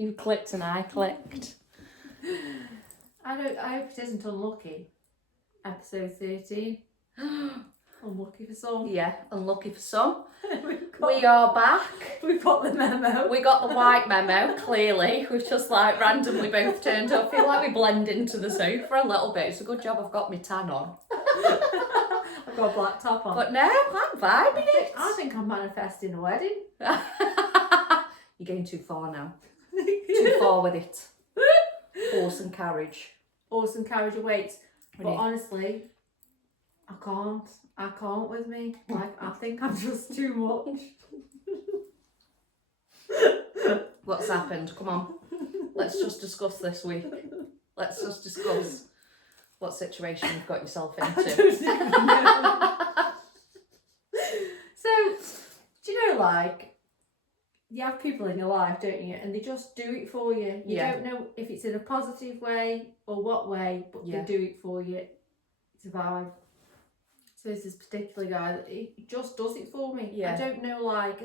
You clicked and I clicked. I hope it isn't unlucky. Episode 13. Unlucky for some. Yeah, unlucky for some. We are back. We've got the memo. We got the white memo, clearly. We've just like randomly both turned up. I feel like we blend into the sofa a little bit. It's a good job I've got my tan on. I've got a black top on. But no, I'm vibing it. I think I'm manifesting a wedding. You're going too far now. Too far with it. Horse and carriage. Horse and carriage awaits. But Really? honestly, I can't with me. Like, I think I'm just too much. What's happened? Come on. Let's just discuss this week. Let's just discuss what situation you've got yourself I into. don't even know. So, do you know, like, you have people in your life, don't you? And they just do it for you. You Yeah. don't know if it's in a positive way or what way, but Yeah. they do it for you. It's a vibe. So there's this particular guy that he just does it for me. Yeah. I don't know, like,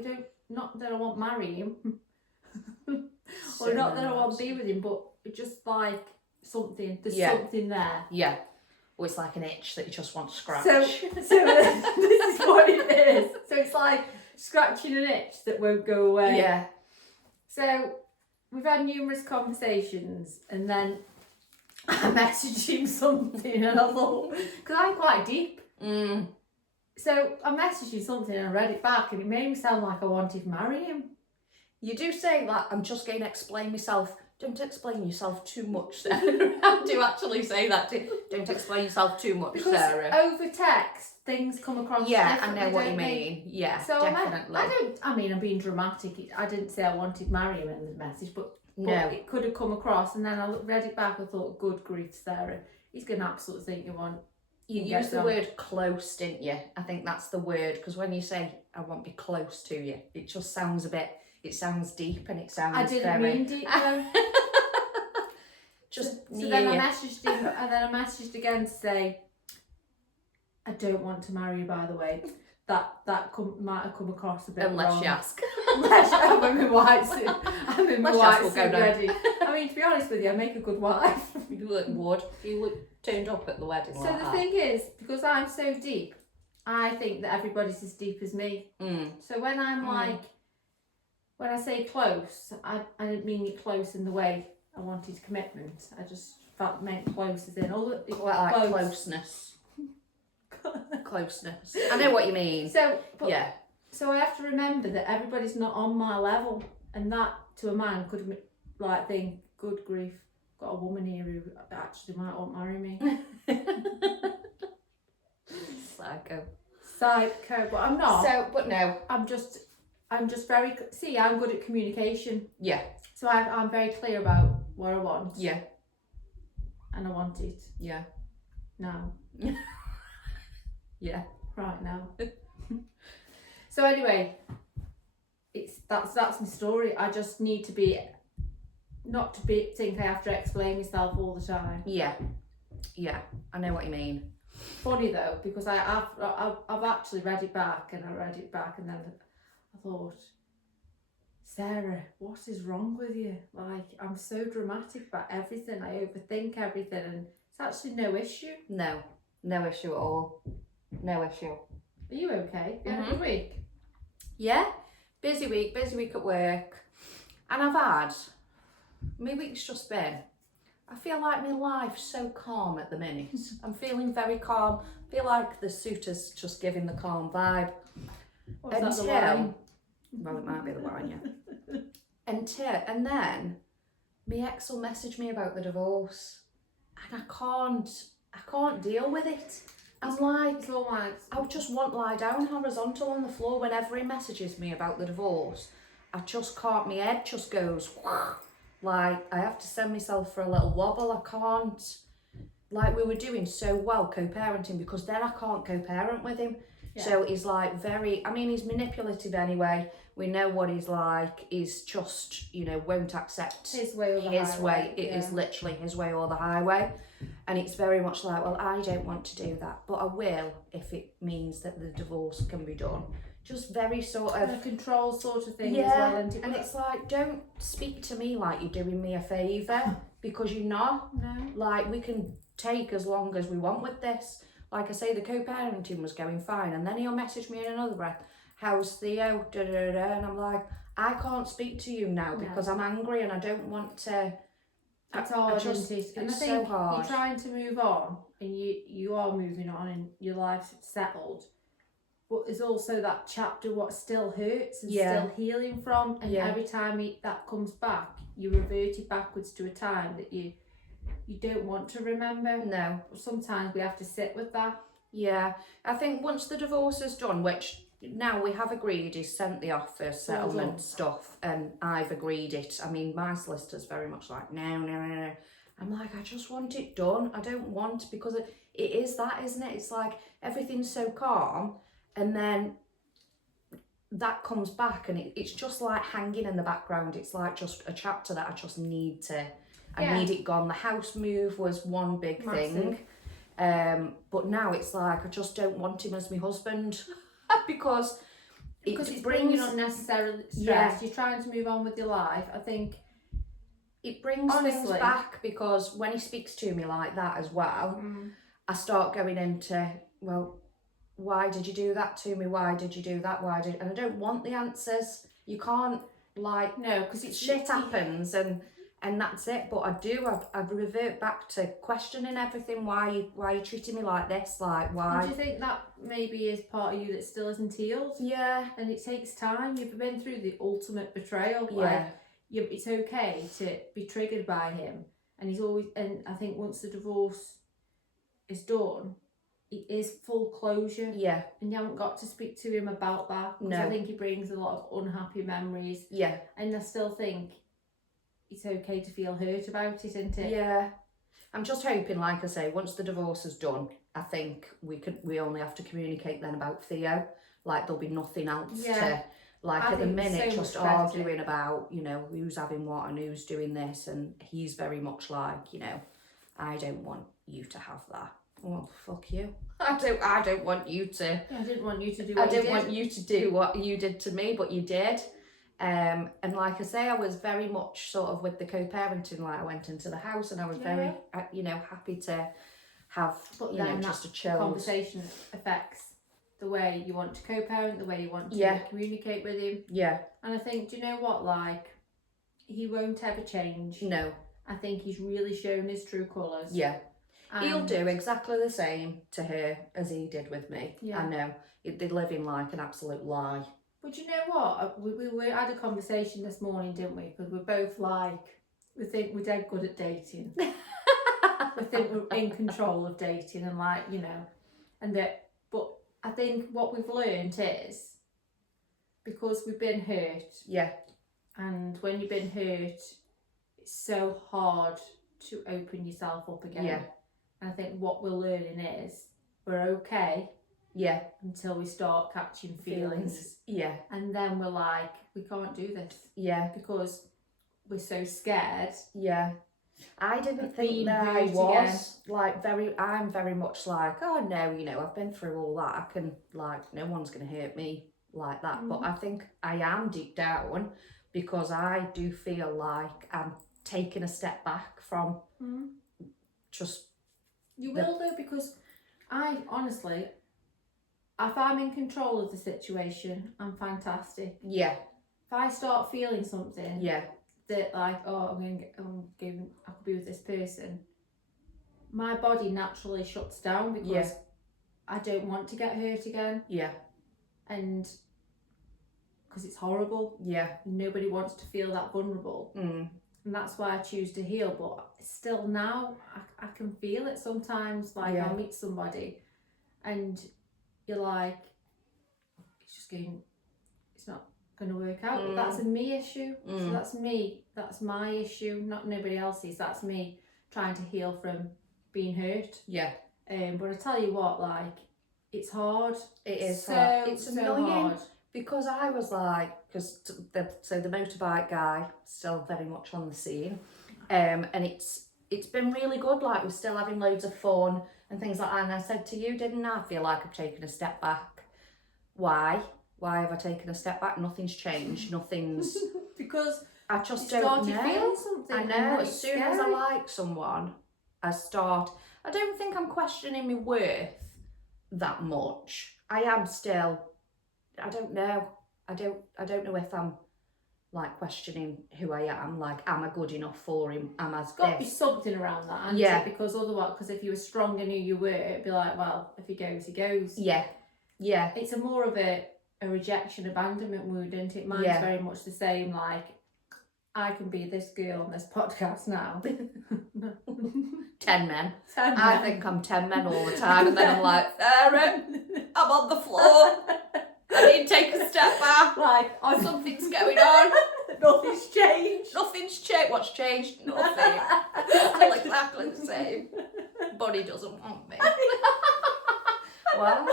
not that I want to marry him, So or not that I want nice. to be with him, but it's just like something, there's Yeah. something there. Yeah. Well, it's like an itch that you just want to scratch. So this is what it is. So it's like scratching an itch that won't go away. yeah. So we've had numerous conversations, and then I messaged him something, and I thought, because I'm quite deep. Mm. So I messaged him something and I read it back, and it made me sound like I wanted to marry him. You do say that, I'm just going to explain myself. Don't explain yourself too much, Sarah. I do actually say that too. Don't explain yourself too much, Because Sarah. over text, things come across Yeah, I differently, know what you don't they? mean. Yeah, So definitely. I mean, I'm being dramatic. I didn't say I wanted to marry him in the message, but No. it could have come across, and then I read it back and thought, good grief, Sarah, he's going to absolutely think you want. You Get used the done. word close, didn't you? I think that's the word, because when you say, I want to be close to you, it just sounds a bit, it sounds deep and it sounds I didn't very... mean deep though. Just So near then I you. messaged him, and then I messaged again to say, I don't want to marry you, by the way. That might have come across a bit Unless wrong. you ask. Unless I'm in my white suit. I'm in my Unless you ask, white we'll suit go down. ready. I mean, to be honest with you, I make a good wife. You would. If you turned up at the wedding So like the that. thing is, because I'm so deep, I think that everybody's as deep as me. Mm. So when I'm like, when I say close, I didn't mean it close in the way I wanted commitment. I just meant close as in all the Well, like closeness. Closeness. I know what you mean. So, but, Yeah. So I have to remember that everybody's not on my level, and that to a man could like think, good grief, got a woman here who actually might want to marry me. Psycho, but I'm not. So, but no. I'm just very. See, I'm good at communication. Yeah. So I'm very clear about what I want. Yeah. And I want it Yeah. now. Yeah. Right now. So anyway, that's my story. I just need to be, think I have to explain myself all the time. Yeah. Yeah. I know what you mean. Funny though, because I've actually read it back, and then I thought, Sarah, what is wrong with you? Like, I'm so dramatic about everything. I overthink everything, and it's actually no issue. No. No issue at all. No issue. Are you okay? You had a good week? Yeah. Busy week at work. And I've had, my week's just been, I feel like my life's so calm at the minute. I'm feeling very calm. I feel like the suit is just giving the calm vibe. Or is that the wine? Well, it might be the wine, yeah. And then my ex will message me about the divorce, and I can't deal with it. I'm like, It's all right. I just want to lie down horizontal on the floor whenever he messages me about the divorce. I just can't, my head just goes, like, I have to send myself for a little wobble. I can't, like we were doing so well co-parenting, because then I can't co-parent with him. Yeah. So he's like he's manipulative anyway. We know what he's like. He's just, won't accept His way or the his highway. way. It is literally his way or the highway. And it's very much like, well, I don't want to do that, but I will if it means that the divorce can be done. just very sort of a control sort of thing yeah, as well. and it's like, don't speak to me like you're doing me a favour because you're not. No. Like, we can take as long as we want with this. Like I say, the co-parenting was going fine, and then he'll message me in another breath, how's Theo, da da da, and I'm like, I can't speak to you now because I'm angry and I don't want to. It's hard, just, isn't it? And I it's think so hard. you're trying to move on, and you are moving on, and your life's settled. But there's also that chapter what still hurts and still healing from, and every time that comes back, you revert it backwards to a time that you don't want to remember. No. Sometimes we have to sit with that. Yeah, I think once the divorce is done, which now we have agreed, he's sent the offer, settlement stuff, and I've agreed it. I mean, my solicitor's very much like, no, no, no, no. I'm like, I just want it done. I don't want, because it is that, isn't it? It's like everything's so calm, and then that comes back, and it's just like hanging in the background. It's like just a chapter that I just need to, I need it gone. The house move was one big thing. But now it's like I just don't want him as my husband because it's bringing unnecessary stress. You're trying to move on with your life. I think it brings things back, because when he speaks to me like that as well, I start going into, well, why did you do that to me? Why did you do that? And I don't want the answers. You can't, like, no, because it's shit happens and that's it. But I revert back to questioning everything. Why are you treating me like this? Like, why? Do you think that maybe is part of you that still isn't healed? Yeah. And it takes time. You've been through the ultimate betrayal. Yeah. Like, it's okay to be triggered by him. And and I think once the divorce is done, it is full closure. Yeah. And you haven't got to speak to him about that. Because I think he brings a lot of unhappy memories. Yeah. And I still think it's okay to feel hurt about it, isn't it? Yeah. I'm just hoping, like I say, once the divorce is done, I think we only have to communicate then about Theo. Like, there'll be nothing else to, like, at the minute, just arguing about, you know, who's having what and who's doing this, and he's very much like, you know, I don't want you to have that. Well, fuck you. I don't want you to. I didn't want you to do what I didn't want you to do what you did to me, but you did. And like I say, I was very much sort of with the co-parenting. Like, I went into the house and I was very, you know, happy to have, you know, just a chill conversation affects the way you want to co-parent, the way you want to communicate with him. Yeah. And I think, do you know what? Like, he won't ever change. No. I think he's really shown his true colours. Yeah. He'll do exactly the same to her as he did with me. Yeah. I know. They live in like an absolute lie. But you know what? We had a conversation this morning, didn't we? Because we're both like, we think we're dead good at dating. We think we're in control of dating, and like, you know, and that. But I think what we've learned is, because we've been hurt. Yeah. And when you've been hurt, it's so hard to open yourself up again. Yeah. And I think what we're learning is we're okay. Yeah. Until we start catching feelings. Yeah. And then we're like, we can't do this. Yeah. Because we're so scared. Yeah. I didn't think that I was I'm very much like, oh no, you know, I've been through all that. I can, like, no one's going to hurt me like that. Mm. But I think I am deep down, because I do feel like I'm taking a step back from just... You will though, because I honestly... If I'm in control of the situation, I'm fantastic. Yeah. If I start feeling something, that like, oh, I could be with this person, my body naturally shuts down, because I don't want to get hurt again. Yeah. And because it's horrible. Yeah. Nobody wants to feel that vulnerable. Mm. And that's why I choose to heal. But still now, I can feel it sometimes. Like, I'll meet somebody and you're like, it's not going to work out. But that's a me issue. So that's me. That's my issue, not nobody else's. That's me trying to heal from being hurt. Yeah. But I tell you what, like, it's hard. It is hard. It's annoying. Hard. Because I was like, the motorbike guy still very much on the scene, and it's been really good. Like, we're still having loads of fun and things like that. And I said to you, didn't I? I feel like I've taken a step back. Why Why have I taken a step back? Nothing's changed. Nothing's. Because I just you don't started know. feeling something. I and know. it's As soon as I scary. like someone, I don't think I'm questioning my worth that much. I am still. I don't know. I don't know if I'm like questioning who I am. Like, am I good enough for him? Am I? It's got to be something around that, hasn't Yeah. it? Because otherwise, because if you were strong and knew you were, it'd be like, well, if he goes, he goes. Yeah. Yeah. It's a more of a rejection, abandonment wound, isn't it? Mine's Yeah. very much the same. Like, I can be this girl on this podcast now. 10 men. 10 I men. think I'm 10 men all the time, and then I'm like, Sarah, I'm on the floor. I need to take a step back. Like, oh, Something's going on. Nothing's changed. Nothing's changed. What's changed? Nothing. Still exactly the same. Body doesn't want me. Wow.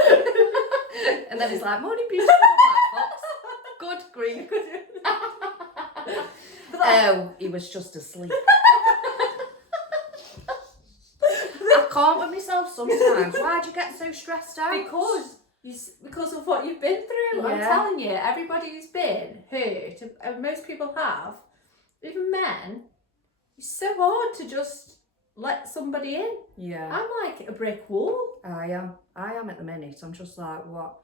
And then it's like, morning, beautiful white fox. Good grief. Oh, he was just asleep. I can't with myself sometimes. Why'd you get so stressed out? Because of what you've been through. I'm Yeah. telling you, everybody who's been hurt, and most people have, even men, it's so hard to just let somebody in. Yeah. I'm like a brick wall. I am at the minute. I'm just like, what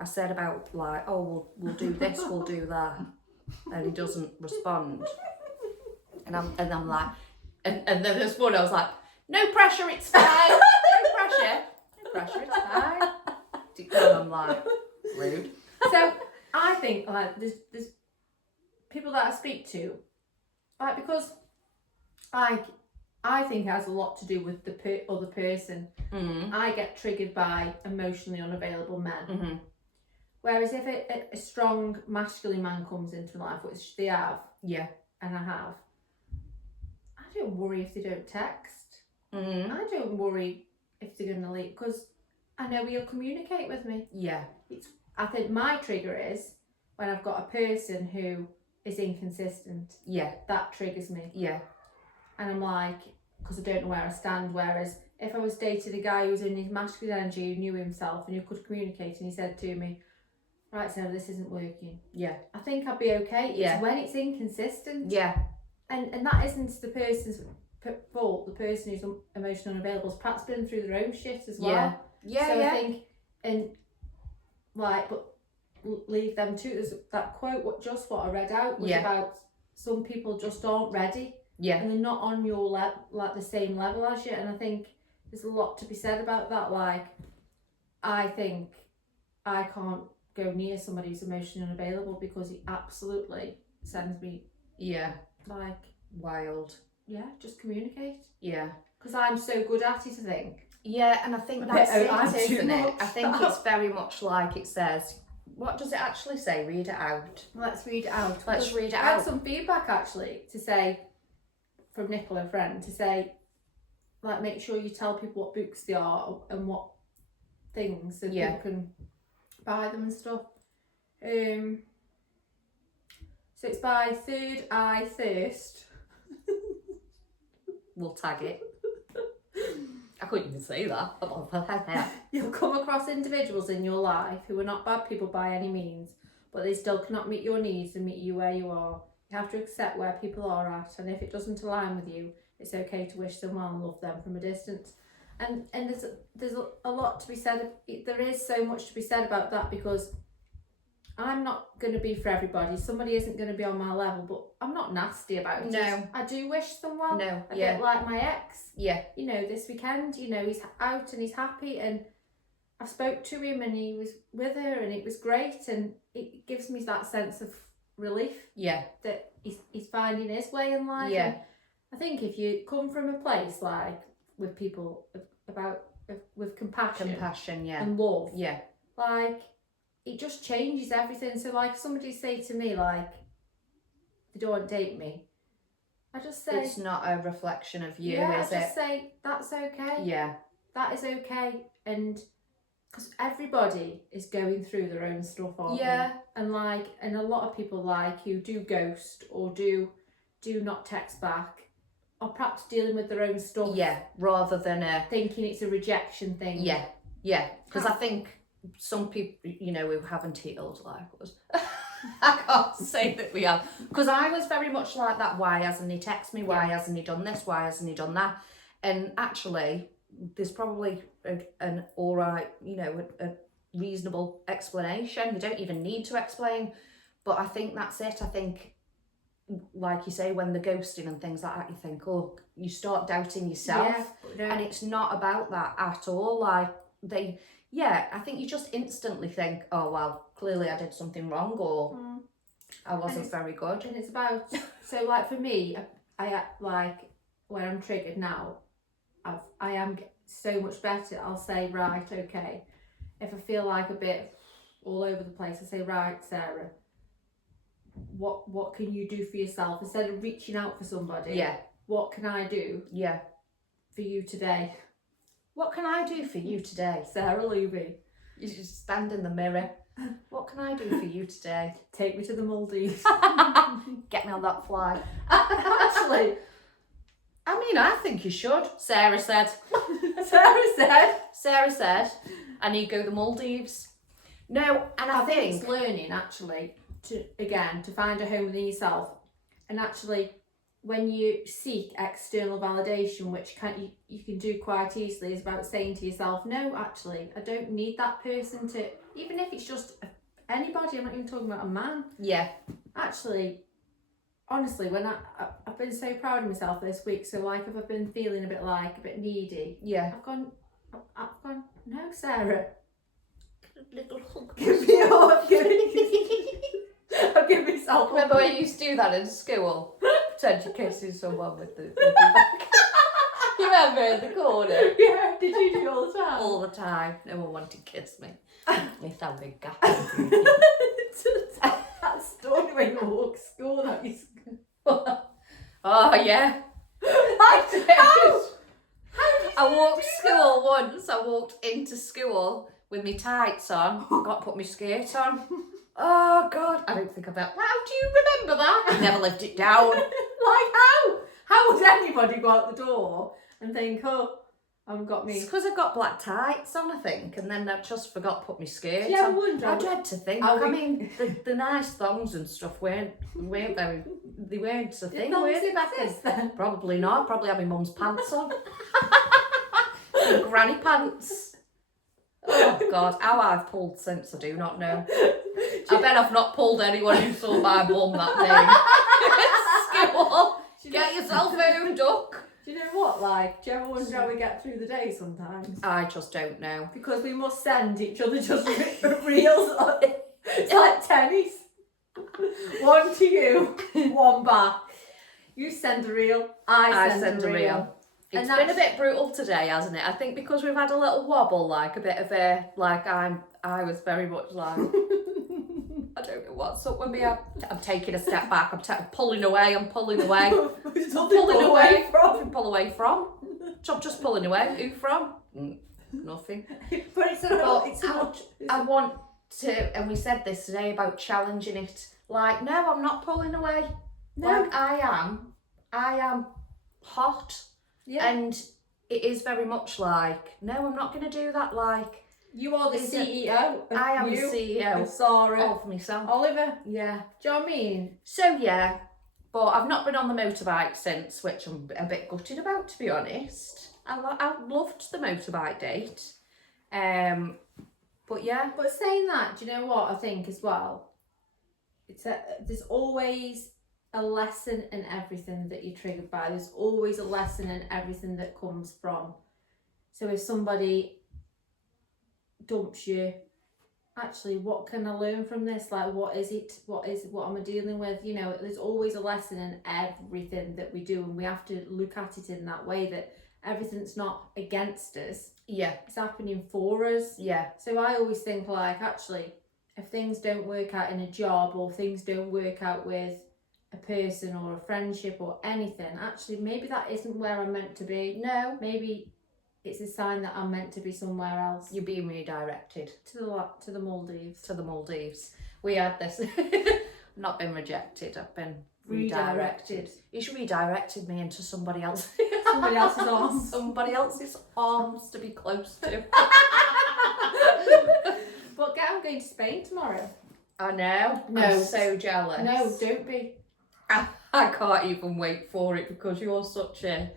I said about like, oh, we'll do this, we'll do that, and he doesn't respond. And I'm like, and then this one I was like, no pressure, it's fine. No pressure, it's fine. And I'm like, rude. So I think like there's people that I speak to, like, because I think it has a lot to do with the other person. Mm. I get triggered by emotionally unavailable men. Mm-hmm. Whereas if a strong masculine man comes into my life, which they have, Yeah. and I have, I don't worry if they don't text. Mm. I don't worry if they're going to leave, because I know he'll communicate with me. Yeah. I think my trigger is when I've got a person who is inconsistent. Yeah. That triggers me. Yeah. And I'm like, because I don't know where I stand. Whereas if I was dating a guy who was in his masculine energy, who knew himself and who could communicate, and he said to me, right, Sarah, this isn't working, Yeah. I think I'd be okay. Yeah. It's when it's inconsistent. Yeah. And that isn't the person's fault. The person who's emotionally unavailable has perhaps been through their own shit as well. Yeah. Yeah. So Yeah. I think, and like, but leave them too. There's that quote, what I read out was about some people just aren't ready. Yeah. And they're not on your like the same level as you. And I think there's a lot to be said about that. Like, I think I can't go near somebody who's emotionally unavailable because he absolutely sends me Yeah. like, Wild. yeah, just communicate. Yeah. Because I'm so good at it, I think. Yeah, and I think A that's bit it, I'm too isn't it? much. I think it's very much like it says. What does it actually say? Read it out. Let's read it out. Let's read it I had out. some feedback actually to say from Nicola, a friend, to say, like, make sure you tell people what books they are and what things, so people can buy them and stuff. So it's by Third Eye Thirst. We'll tag it. I couldn't even say that. You'll come across individuals in your life who are not bad people by any means, but they still cannot meet your needs and meet you where you are. You have to accept where people are at, and if it doesn't align with you, it's okay to wish them well and love them from a distance. And there's a lot to be said. There is so much to be said about that, because I'm not going to be for everybody. Somebody isn't going to be on my level, but I'm not nasty about it. No. I do wish them well. No. A bit like my ex. Yeah. You know, this weekend, you know, he's out and he's happy, and I spoke to him and he was with her and it was great, and it gives me that sense of relief. Yeah. That he's finding his way in life. Yeah. And I think if you come from a place like with people with compassion, Yeah. and love, Yeah. like, it just changes everything. So like, if somebody say to me like they don't want to date me, I just say It's not a reflection of you, yeah, is I it? just say that's okay. Yeah. That is okay. And because everybody is going through their own stuff, aren't Yeah. they? And a lot of people like who do ghost or do not text back, or perhaps dealing with their own stuff. Yeah. Rather than a Thinking it's a rejection thing. yeah. Yeah. Because I think some people, you know, who haven't healed like us. I can't say that we have, because I was very much like that. Why hasn't he texted me? Why hasn't he done this? Why hasn't he done that? And actually, there's probably an all right, you know, a reasonable explanation. You don't even need to explain. But I think that's it. I think, like you say, when the ghosting and things like that, you think, oh, you start doubting yourself. Yeah. And it's not about that at all. Like, I think you just instantly think, oh, well, clearly I did something wrong, or I wasn't very good. And it's about, so like for me, I like, when I'm triggered now, I am so much better. I'll say, right, okay. If I feel like a bit all over the place, I say, right, Sarah, what can you do for yourself? Instead of reaching out for somebody, what can I do for you today? What can I do for you today? Sarah Luby. You just stand in the mirror. What can I do for you today? Take me to the Maldives. Get me on that flight. Actually, I mean, I think you should. Sarah said. Sarah said, I need to go to the Maldives. No, and I think it's learning, actually, to find a home within yourself. And actually, when you seek external validation, which you can do quite easily, is about saying to yourself, no, actually, I don't need that person to, even if it's just anybody, I'm not even talking about a man. Yeah. Actually, honestly, when I've been so proud of myself this week, so like if I've been feeling a bit needy, I've gone, no, Sarah. Little hug. Give me a hug. I'll give myself. Remember when you used to do that in school? Pretend you're kissing someone with your back. You remember in the corner? Yeah, did you do it all the time? All the time. No one wanted to kiss me. They found a gap. That story when you walk to school, that you Oh, yeah. I walked to school once. I walked into school with my tights on. Got to put my skirt on. Oh, God. I don't think I've ever... How do you remember that? I never lived it down. Like how? How would anybody go out the door and think, oh, I've got me... It's because I've got black tights on, I think, and then I just forgot to put my skirt Yeah, on. I dread to think. I mean, the nice thongs and stuff weren't very... They weren't a thing, were they, back then? Probably not. Probably had my mum's pants on. Granny pants. Oh, God. How I've pulled since, I do not know. I bet I've not pulled anyone who saw my bum that day. School. Get yourself home, duck. Do you know what, like, do you ever wonder how we get through the day sometimes? I just don't know. Because we must send each other just reels. It's like tennis. One to you, one back. You send a reel, I send a reel. It's been a bit brutal today, hasn't it? I think because we've had a little wobble, like a bit of a, like I was very much like, I don't know what's up with me. I'm taking a step back. I'm pulling away. I'm pulling away. Pull away from. Just pulling away. Who from? Nothing. But I want to, and we said this today about challenging it. Like, no, I'm not pulling away. No. Like, I am hot. Yeah. And it is very much like, no, I'm not going to do that. Like, you are the CEO. I am the CEO of Zara. Of myself. Oliver. Yeah. Do you know what I mean? So, yeah. But I've not been on the motorbike since, which I'm a bit gutted about, to be honest. I loved the motorbike date. But yeah. But saying that, do you know what I think as well? There's always a lesson in everything that you're triggered by. There's always a lesson in everything that comes from. So if somebody dumps you, actually, what can I learn from this? Like, what am I dealing with? You know, there's always a lesson in everything that we do, and we have to look at it in that way, that everything's not against us. Yeah. It's happening for us. Yeah. So I always think, like, actually, if things don't work out in a job, or things don't work out with a person or a friendship or anything, actually maybe that isn't where I'm meant to be. No. Maybe it's a sign that I'm meant to be somewhere else. You're being redirected. To the Maldives. To the Maldives. We had this. Not been rejected. I've been redirected. He's redirected me into somebody else. Somebody else's arms. Somebody else's arms to be close to. I'm going to Spain tomorrow. I know. No. I'm so jealous. No, don't be. I can't even wait for it because you're such a,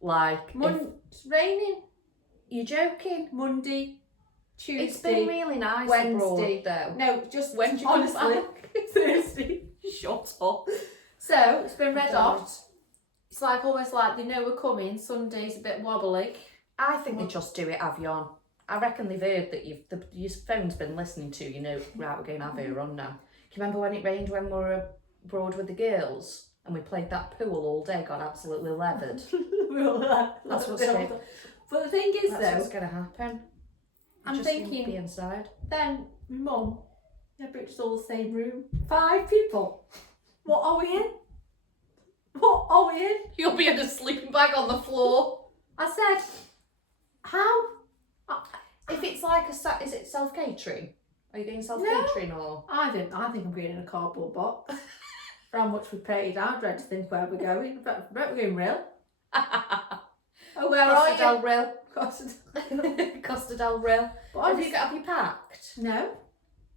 like... It's raining. You're joking? Monday, Tuesday, It's been really nice Wednesday. abroad, though. No, just When do you come honestly, back? Thursday. Shut up. So, it's been red God. hot. It's like almost like they know we're coming. Sunday's a bit wobbly. I think they just do it Avion. I reckon they've heard that your phone's been listening to, you know, right, we're going to have her on now. Do you remember when it rained when we were abroad with the girls? And we played that pool all day, got absolutely leathered. That's what's going But the thing is, what's going to happen. I'm Just thinking, be inside. then, Mum, yeah, but it's all the same room. 5 people. What are we in? What are we in? You'll be in a sleeping bag on the floor. I said, how? If it's like is it self-catering? Are you going self-catering or? I think I'm going in a cardboard box. For how much we paid, I dread to think where we're going. I bet we're going real. Oh, where Costa are del you? Real. Costa. Costa del Real. But Have you packed? No,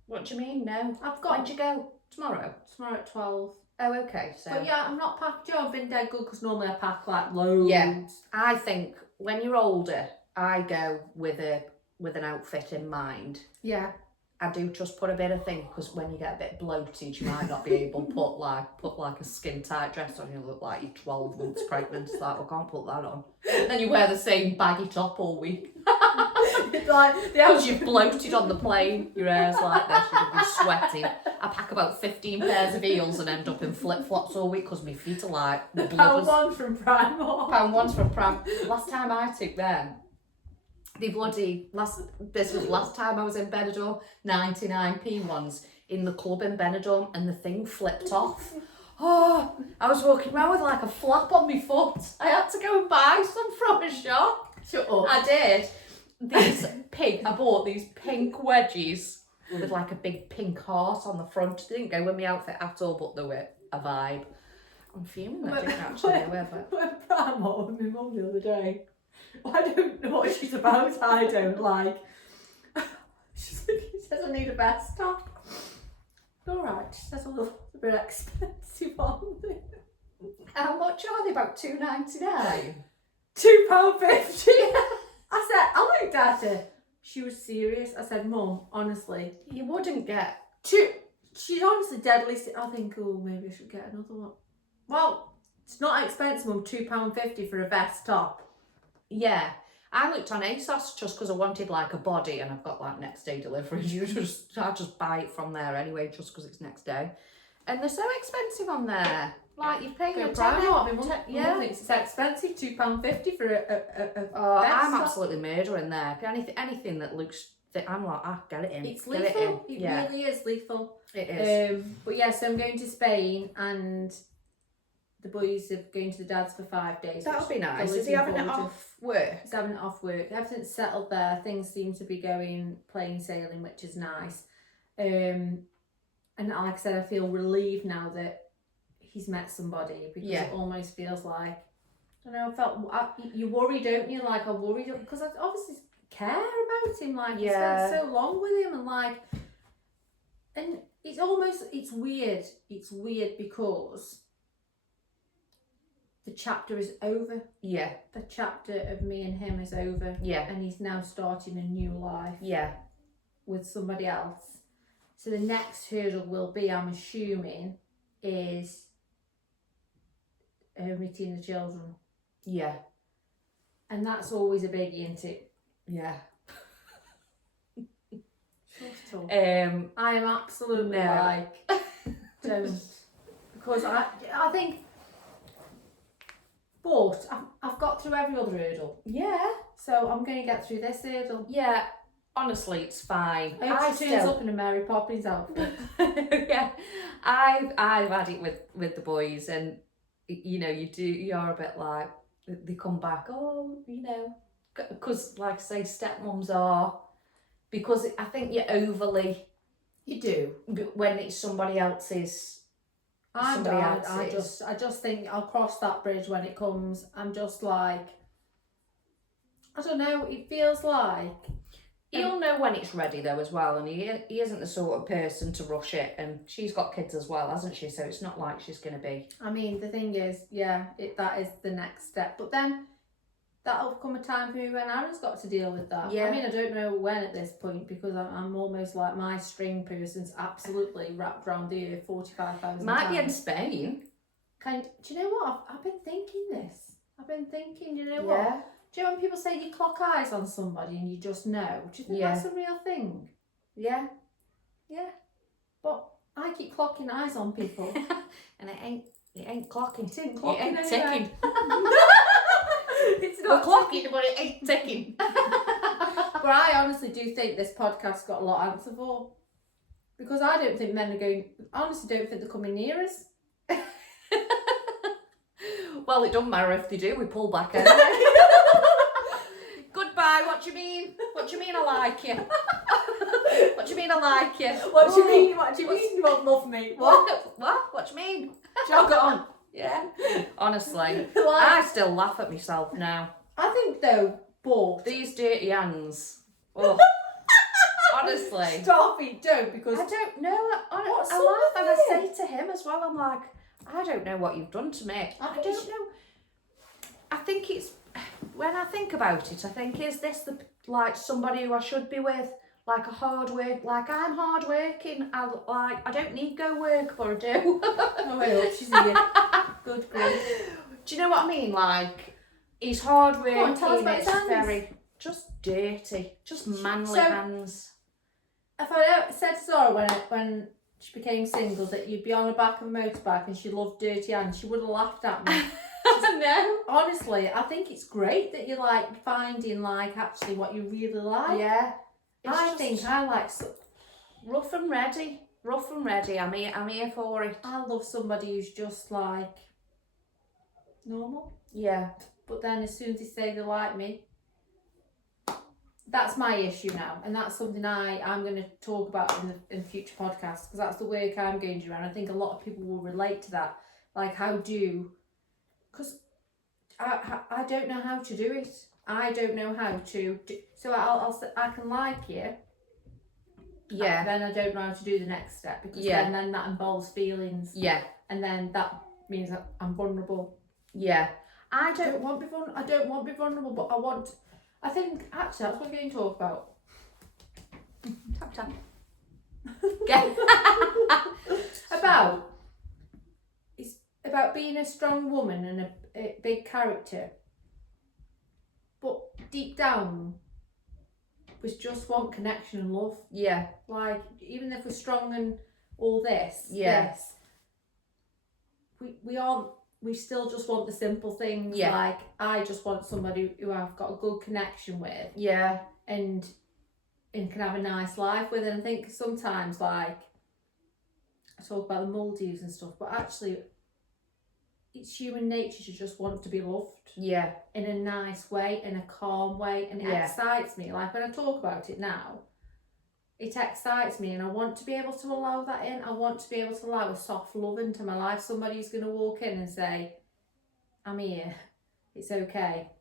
What do you mean? No. I've got When'd you go? Tomorrow. tomorrow at 12. Oh, okay. So. But yeah, I'm not packed. Joe, I've been dead good because normally I pack like loads. Yeah. I think when you're older, I go with an outfit in mind. Yeah. I do just put a bit of thing because when you get a bit bloated, you might not be able to put like a skin tight dress on. You look like you're 12 months pregnant. It's like, I can't put that on. Then you wear the same baggy top all week. It's like Because you've bloated on the plane, your hair's like this, you'll be sweating. I pack about 15 pairs of heels and end up in flip-flops all week because my feet are like pound one from Primark. Pound ones from Pram. Last time I took them, this was last time I was in Benidorm, 99p ones in the club in Benidorm, and the thing flipped off. Oh, I was walking around with like a flap on my foot. I had to go and buy some from a shop. Shut up. I did. I bought these pink wedgies with like a big pink heart on the front. They didn't go with my outfit at all, but they were a vibe. I'm fuming that I didn't actually know whether. I went Primark with my mum the other day. I don't know what she's about. I don't like. She says I need a vest top. All right. She says a little bit expensive on me. How much are they? About $2.99. £2.50. I said, I looked at her. She was serious. I said, Mum, honestly, You wouldn't get. she's honestly deadly. I think, oh, maybe I should get another one. Well, it's not expensive, Mum. £2.50 for a vest top. Yeah. I looked on ASOS just because I wanted like a body, and I've got like next day delivery. I just buy it from there anyway, just because it's next day. And they're so expensive on there. Like you're paying Go a Primark. My tenner. mum Yeah. thinks it's expensive. £2.50 for a Oh, vest I'm top. absolutely murdering there. Anything that looks thick, I'm like, get it in. It's get lethal. It, in. It Yeah, really is lethal. it is. But yes, so I'm going to Spain, and the boys are going to the dad's for 5 days. That would be which nice. they're Is he looking having it forward to. off work? He's having it off work. Everything's settled there. Things seem to be going plain sailing, which is nice. And like I said, I feel relieved now that he's met somebody, because Yeah. it almost feels like, I don't know, you worry, don't you? Like I worry because I obviously care about him. Like I Yeah. spent so long with him, and it's weird. It's weird because the chapter is over. Yeah, The chapter of me and him is over. yeah, And he's now starting a new life yeah. with somebody else. So the next hurdle will be, I'm assuming, is meeting the children. Yeah, And that's always a biggie, isn't it? yeah. I am absolutely No. like, don't. Because I think, but I've got through every other hurdle. Yeah, So I'm going to get through this hurdle. yeah. Honestly, it's fine. I hope she turns up in a Mary Poppins outfit. Yeah, I've had it with the boys, and you know, you're a bit like, they come back, oh, you know, because like I say, stepmoms are, because I think you're overly, You do. when it's somebody else's. I else's. just think I'll cross that bridge when it comes. I'm just like, I don't know, it feels like He'll know when it's ready though as well, and he isn't the sort of person to rush it, and she's got kids as well, hasn't she? So it's not like she's going to be... I mean, the thing is, that is the next step. But then that'll come a time for me when Aaron's got to deal with that. Yeah. I mean, I don't know when at this point, because I'm almost like my string person's absolutely wrapped around the earth 45,000 Might times. be in Spain. Do you know what? I've been thinking this. You know what? Yeah. Do you know when people say you clock eyes on somebody and you just know? Do you think that's a real thing? Yeah. But I keep clocking eyes on people. And it ain't clocking. It ain't clocking It ain't anyway. ticking. It's We're not clocking, but it ain't ticking. But I honestly do think this podcast's got a lot to answer for. Because I don't think men are going... I honestly don't think they're coming near us. Well, it don't matter if they do, we pull back anyway. Goodbye, what do you mean? What do you mean I like you? What do you mean I like you? What do you mean? What do you mean you won't love me? What? What do you mean? Jog it on. Yeah. Honestly, Like, I still laugh at myself now. I think though, but... These dirty hands. Oh. Honestly. Stop it, don't, because... I don't know. What's I up laugh and with I say to him as well, I'm like, I don't know what you've done to me. I don't know. I think it's, when I think about it, I think, is this like somebody who I should be with? Like I'm hard working. I don't need go work, but I do. Oh, I hope she's here. Good grief. Do you know what I mean? Like, he's hard working. Go on, tell us about his it's hands. very, just dirty, just manly So- hands. If I said to Zara when she became single that you'd be on the back of a motorbike and she loved dirty hands, she would have laughed at me. No. Honestly, I think it's great that you're like finding like actually what you really like. Yeah. I think I like... Rough and ready. I'm here for it. I love somebody who's just like normal. Yeah. But then as soon as they say they like me, that's my issue now. And that's something I'm going to talk about in future podcasts, because that's the work I'm going to do. And I think a lot of people will relate to that. Like, because I don't know how to do it. I don't know how to do, so I can like you. Yeah. Then I don't know how to do the next step, because then that involves feelings. Yeah. And then that means that I'm vulnerable. Yeah. I don't want to be vulnerable, but I think actually that's what we're going to talk about. Tap tap. It's about being a strong woman and a big character, but deep down we just want connection and love. Yeah. Like, even if we're strong and all this, Yes. we still just want the simple things. Yeah. Like, I just want somebody who I've got a good connection with Yeah. and can have a nice life with. And I think sometimes, like, I talk about the Maldives and stuff, but actually it's human nature to just want to be loved. Yeah. In a nice way, in a calm way, and it excites me. Like, when I talk about it now, it excites me, and I want to be able to allow that in. I want to be able to allow a soft love into my life. Somebody who's going to walk in and say, I'm here, it's okay,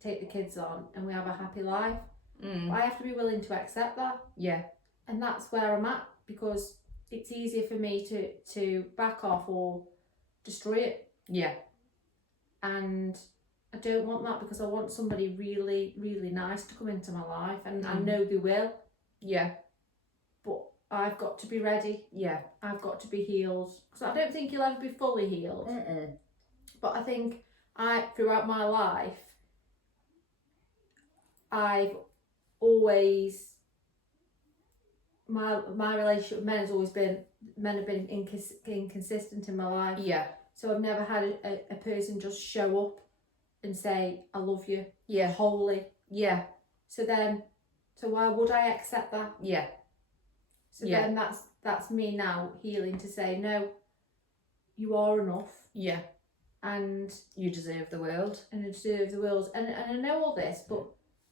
take the kids on, and we have a happy life. But I have to be willing to accept that. Yeah. And that's where I'm at, because it's easier for me to back off or destroy it. Yeah. And I don't want that, because I want somebody really, really nice to come into my life, and I know they will. Yeah. But I've got to be ready. Yeah. I've got to be healed, because I don't think you'll ever be fully healed. But I think throughout my life, I've always, my relationship with men has always been, men have been inconsistent in my life. Yeah. So I've never had a person just show up and say, I love you. Yeah. Wholly. Yeah. So why would I accept that? Yeah. So then that's me now healing to say, no, you are enough. Yeah. And you deserve the world. And I deserve the world. And I know all this, but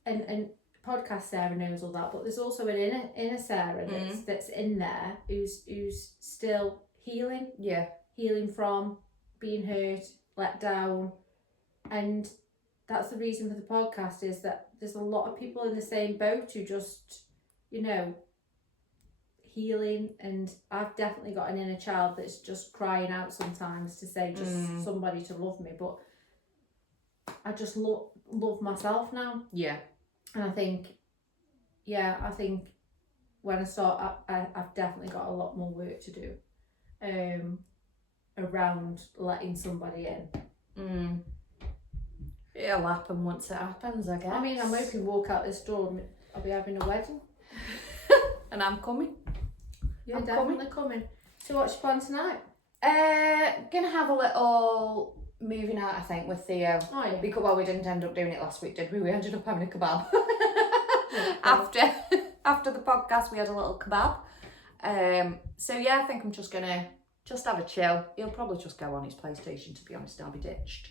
and podcast Sarah knows all that, but there's also an inner Sarah that's in there who's still healing. Yeah. Healing from being hurt, let down, and that's the reason for the podcast, is that there's a lot of people in the same boat who just, you know, healing, and I've definitely got an inner child that's just crying out sometimes to say just somebody to love me, but I just love myself now. Yeah. And I think when I start, I've definitely got a lot more work to do around letting somebody in. It'll happen once it happens, I guess. I mean, I'm hoping walk out this door and I'll be having a wedding. And I'm coming. You're I'm definitely coming. So what's your plan tonight? Gonna have a little movie night, I think, with Theo. Oh, yeah. Because, well, we didn't end up doing it last week, did we? We ended up having a kebab. After the podcast, we had a little kebab. So yeah, I think I'm just gonna have a chill. He'll probably just go on his PlayStation, to be honest, and I'll be ditched.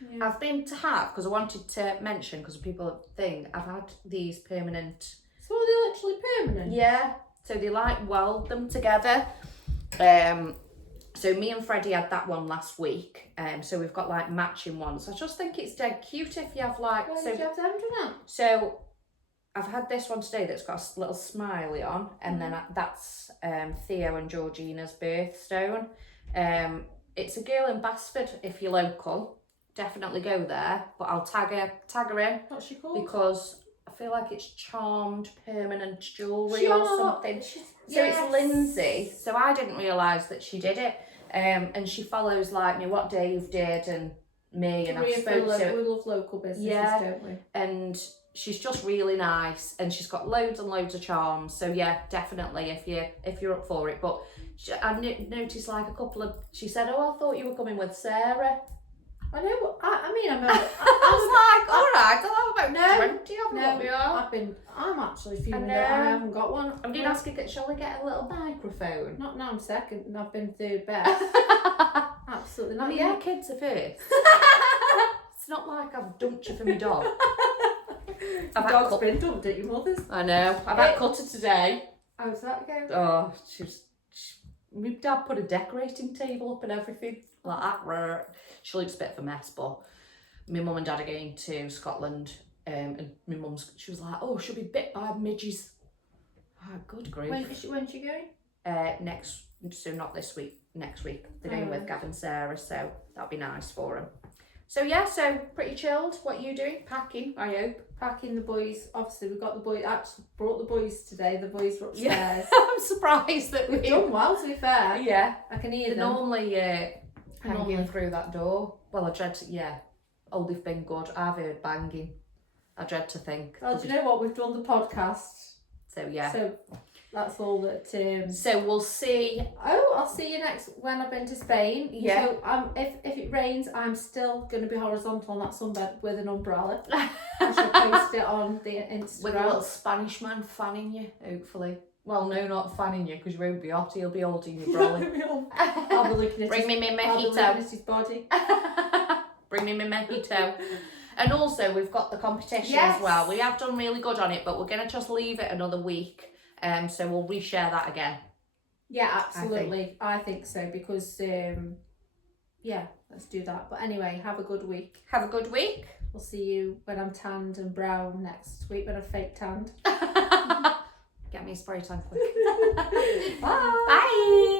Yeah. I've been to have, because I wanted to mention, because people think, I've had these permanent... So are they literally permanent? Yeah, so they like weld them together. So me and Freddie had that one last week. So we've got like matching ones. I just think it's dead cute if you have like... Why did you have them do that? So I've had this one today that's got a little smiley on, and then that's Theo and Georgina's birthstone. It's a girl in Basford. If you're local, definitely go there. But I'll tag her in. What's she called? Because I feel like it's charmed permanent jewellery She or on something. So yes. It's Lindsay. So I didn't realise that she did it. And she follows like me, what Dave did and me, and I've spoken to... We love local businesses, don't we? And she's just really nice, and she's got loads and loads of charms. So yeah, definitely if you're up for it. But I noticed like a couple of... She said, "Oh, I thought you were coming with Sarah." I know. I mean, I was like, all right, I'll have about 20. I'm actually feeling that I haven't got one. I'm going to ask her, shall we get a little microphone? Not now, I'm second, and I've been third best. Absolutely not. Yeah, kids are first. It's not like I've dumped you for my dog. Your dog's been dumped at your mother's. I know. I've had Cutter today. How's that go? Oh, my dad put a decorating table up and everything like that. She looks a bit of a mess, but my mum and dad are going to Scotland, and my mum's, she was like, "Oh, she'll be bit by midges." Oh, good grief. When's she going? So not this week, next week. They're going with Zara and Sarah, so that'll be nice for them. So yeah, so pretty chilled. What are you doing? Packing, I hope. Packing the boys. Obviously, we've got the boys. Actually, brought the boys today. The boys were upstairs. Yeah, I'm surprised that we've done well. To be fair, yeah, I can hear them. Normally, hanging through that door. Well, I dread to, oh, they've been good. I've heard banging. I dread to think. Well, do you know what? We've done the podcast. So yeah. So that's all that. So we'll see. Oh, I'll see you when I've been to Spain. Yeah. So if it rains, I'm still going to be horizontal on that sunbed with an umbrella. I shall post it on the Instagram. With a little Spanish man fanning you, hopefully. Well, no, not fanning you, because you won't be hot. He'll be holding your brolly. I'll be looking at Bring me my mojito. I'll be looking at his body. Bring me my mojito. And also, we've got the competition as well. We have done really good on it, but we're going to just leave it another week. So we'll reshare that again. Yeah, absolutely. I think so, because, let's do that. But anyway, have a good week. Have a good week. We'll see you when I'm tanned and brown next week, when I'm fake tanned. Get me a spray tan quick. Bye. Bye.